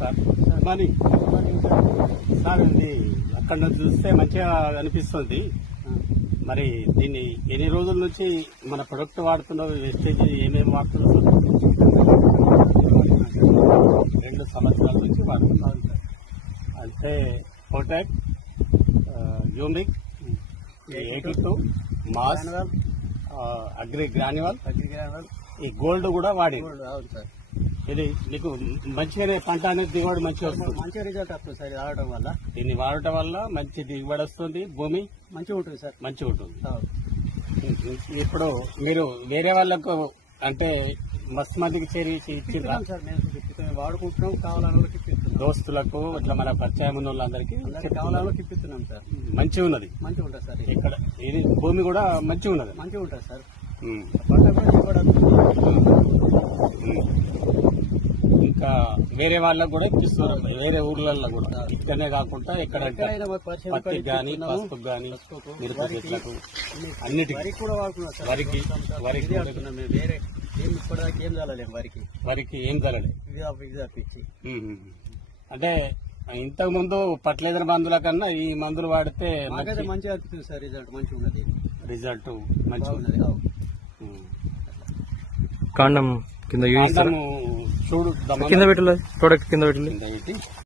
Sir. Morning sir, ఇది అక్కడ నుంచి చూస్తే మంచిగా అనిపిస్తుంది. మరి దీన్ని ఎన్ని రోజుల నుంచి మన ప్రొడక్ట్ వాడుతున్నారు? వెస్టేజ్ ఏమేమి వాడుతున్నారు? 2 సంవత్సరాల నుంచి వాడుతున్నారు. అంటే కోటాక్, యూమిక్, 82, మాస్, అగ్రి గ్రాన్యువల్, ఈ గోల్డ్ కూడా వాడి. ఇది మీకు మంచిగానే పంట అనేది దిగుబడి మంచిగా వస్తుంది. మంచి రిజల్ట్ వస్తుంది సార్. ఇది వాడటం వల్ల, దీన్ని వాడటం వల్ల మంచి దిగుబడి వస్తుంది. భూమి మంచిగా ఉంటుంది సార్. మంచిగా ఉంటుంది. ఇప్పుడు మీరు వేరే వాళ్ళకు అంటే మస్తు మందికి ఇచ్చిండ్రా సార్? మేము వాడుకుంటున్నాం, కావాలని వాళ్ళకి ఇప్పిస్తున్నాం. దోస్తులకు ఇట్లా మన పరిచయం ఉన్న వాళ్ళందరికీ కావాలని వాళ్ళకి ఇప్పిస్తున్నాం సార్. మంచిగా ఉన్నది. మంచిగా ఉంటుంది సార్. ఇక్కడ ఇది భూమి కూడా మంచిగా ఉన్నది. మంచిగా ఉంటుంది సార్. పంట కూడా దిగుబడి ఇంకా వేరే వాళ్ళకు కూడా ఇప్పిస్తున్నారు. వేరే ఊర్లలో కూడా ఇక్కడనే కాకుండా ఇక్కడ పత్తికి కానీ, పసుపుకి కానీ, మిరప చెట్లకు, అన్నిటికీ వరికి కూడా వాడుకున్నాం సార్. వరికి మేము వేరే ఏం ఇప్పటిదాకా ఏం చల్లలేము. వరికి ఏం చల్లలే. ఇది తప్పించి అంటే ఇంతకు ముందు పట్లేదర మందుల కన్నా ఈ మందులు వాడితే మంచిగా అనిపిస్తుంది సార్. రిజల్ట్ మంచిగా ఉన్నది. రిజల్ట్ మంచిగా ఉన్నది. కాండం కింద చూడు కింద పెట్టలేదు, ప్రోడక్ట్ కింద పెట్టలేదు.